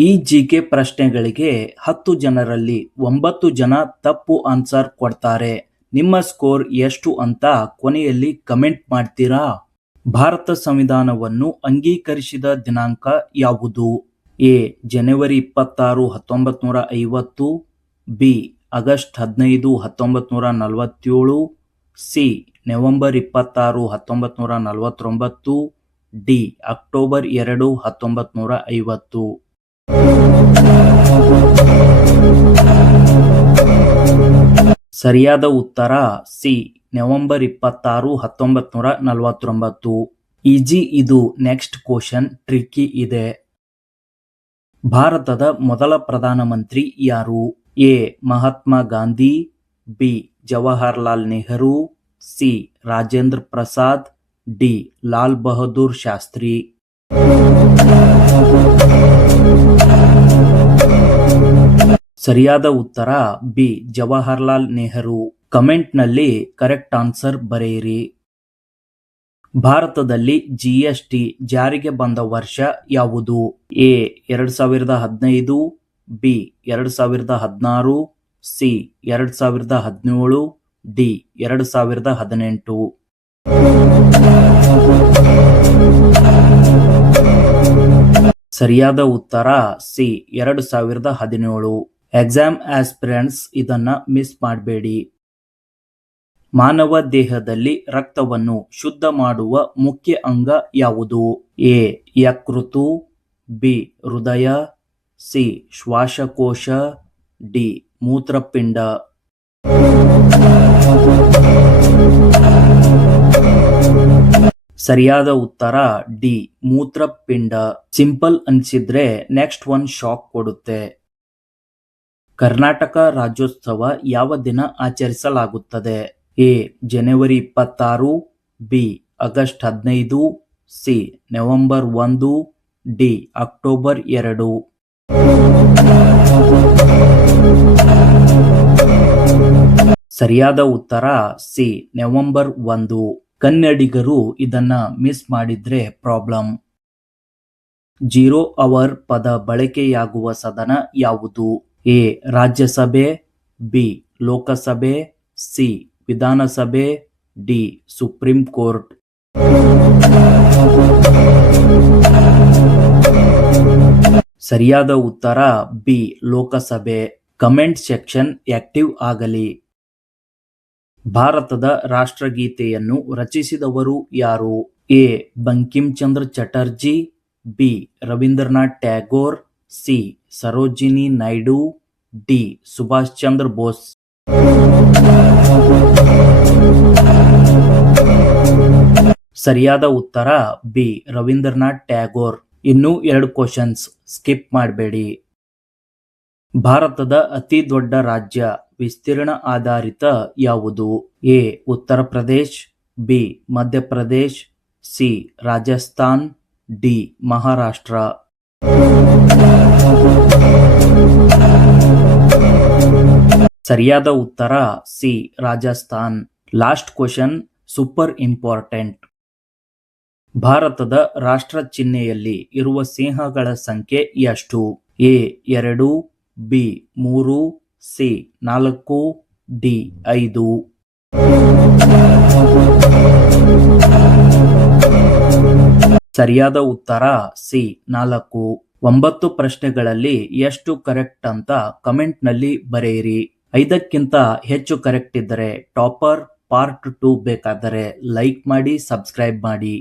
ಈ ಜಿಕೆ ಪ್ರಶ್ನೆಗಳಿಗೆ 10 ಜನರಲ್ಲಿ 9 ಜನ ತಪ್ಪು ಆನ್ಸರ್ ಕೊಡ್ತಾರೆ. ನಿಮ್ಮ ಸ್ಕೋರ್ ಎಷ್ಟು ಅಂತ ಕೊನೆಯಲ್ಲಿ ಕಮೆಂಟ್ ಮಾಡ್ತೀರಾ? ಭಾರತ ಸಂವಿಧಾನವನ್ನು ಅಂಗೀಕರಿಸಿದ ದಿನಾಂಕ ಯಾವುದು? ಎ. ಜನವರಿ 26, 1950. B. August 15, 1947. C. November 26, 1949. D. October 2, 1950. ಸರಿಯಾದ ಉತ್ತರ ಸಿ. ನವೆಂಬರ್ 26, 1949. ಈಜಿ ಇದು. ನೆಕ್ಸ್ಟ್ ಕ್ವಶನ್ ಟ್ರಿಕ್ಕಿ ಇದೆ. ಭಾರತದ ಮೊದಲ ಪ್ರಧಾನಮಂತ್ರಿ ಯಾರು? A. Mahatma Gandhi. B. Jawaharlal Nehru. C. Rajendra Prasad. D. Lal Bahadur Shastri. ಸರಿಯಾದ ಉತ್ತರ ಬಿ. ಜವಾಹರ್ಲಾಲ್ ನೆಹರು. ಕಮೆಂಟ್ನಲ್ಲಿ ಕರೆಕ್ಟ್ ಆನ್ಸರ್ ಬರೆಯಿರಿ. ಭಾರತದಲ್ಲಿ ಜಿಎಸ್ಟಿ ಜಾರಿಗೆ ಬಂದ ವರ್ಷ ಯಾವುದು? ಎ. 2015. ಬಿ. 2016. ಸಿ. 2017. ಡಿ. 2018. ಸರಿಯಾದ ಉತ್ತರ ಸಿ. 2017. ಎಕ್ಸಾಮ್ ಆಸ್ಪಿರೆಂಟ್ಸ್ ಇದನ್ನ ಮಿಸ್ ಮಾಡಬೇಡಿ. ಮಾನವ ದೇಹದಲ್ಲಿ ರಕ್ತವನ್ನು ಶುದ್ಧ ಮಾಡುವ ಮುಖ್ಯ ಅಂಗ ಯಾವುದು? ಎ. ಯಕೃತ್ತು. ಬಿ. ಹೃದಯ. ಸಿ. ಶ್ವಾಸಕೋಶ. ಡಿ. ಮೂತ್ರಪಿಂಡ. ಸರಿಯಾದ ಉತ್ತರ ಡಿ. ಮೂತ್ರಪಿಂಡ. ಸಿಂಪಲ್ ಅನ್ಸಿದ್ರೆ ನೆಕ್ಸ್ಟ್ ಒನ್ ಶಾಕ್ ಕೊಡುತ್ತೆ. ಕರ್ನಾಟಕ ರಾಜ್ಯೋತ್ಸವ ಯಾವ ದಿನ ಆಚರಿಸಲಾಗುತ್ತದೆ? ಎ. ಜನವರಿ 26. B. August 15. C. November 1. D. October 2. ಸರಿಯಾದ ಉತ್ತರ ಸಿ. ನವೆಂಬರ್ 1. ಕನ್ನಡಿಗರು ಇದನ್ನ ಮಿಸ್ ಮಾಡಿದ್ರೆ ಪ್ರಾಬ್ಲಮ್. 0 ಅವರ್ ಪದ ಬಳಕೆಯಾಗುವ ಸದನ ಯಾವುದು? A. Rajya Sabha. B. Lok Sabha. C. Vidhan Sabha. D. Supreme court. ಸರಿಯಾದ ಉತ್ತರ B. Lok Sabha. Comment section active ಆಗಲಿ. ಭಾರತದ ರಾಷ್ಟ್ರಗೀತೆಯನ್ನು ರಚಿಸಿದವರು ಯಾರು? A. Bankim Chandra Chatterjee. B. Rabindranath Tagore. C. Sarojini Naidu. D. Subhash Chandra Bose. ಸರಿಯಾದ ಉತ್ತರ ಬಿ. ರವೀಂದ್ರನಾಥ್ ಟ್ಯಾಗೋರ್. ಇನ್ನೂ 2 ಕ್ವಶನ್ಸ್ ಸ್ಕಿಪ್ ಮಾಡಬೇಡಿ. ಭಾರತದ ಅತಿ ದೊಡ್ಡ ರಾಜ್ಯ ವಿಸ್ತೀರ್ಣ ಆಧಾರಿತ ಯಾವುದು? A. Uttar Pradesh. B. Madhya Pradesh. C. Rajasthan. D. Maharashtra. ಸರಿಯಾದ ಉತ್ತರ C. Rajasthan. Last question super important. ಭಾರತದ ರಾಷ್ಟ್ರ ಚಿಹ್ನೆಯಲ್ಲಿ ಇರುವ ಸಿಂಹಗಳ ಸಂಖ್ಯೆ ಎಷ್ಟು? ಎ. 2. ಬಿ. 3. ಸಿ. 4. ಡಿ. 5. ಸರಿಯಾದ ಉತ್ತರ ಸಿ. 4. 9 ಪ್ರಶ್ನೆಗಳಲ್ಲಿ ಎಷ್ಟು ಕರೆಕ್ಟ್ ಅಂತ ಕಮೆಂಟ್ನಲ್ಲಿ ಬರೆಯಿರಿ. 5ಕ್ಕಿಂತ ಹೆಚ್ಚು ಕರೆಕ್ಟ್ ಇದ್ದರೆ ಟಾಪರ್ ಪಾರ್ಟ್ 2 ಬೇಕಾದರೆ ಲೈಕ್ ಮಾಡಿ, ಸಬ್ಸ್ಕ್ರೈಬ್ ಮಾಡಿ.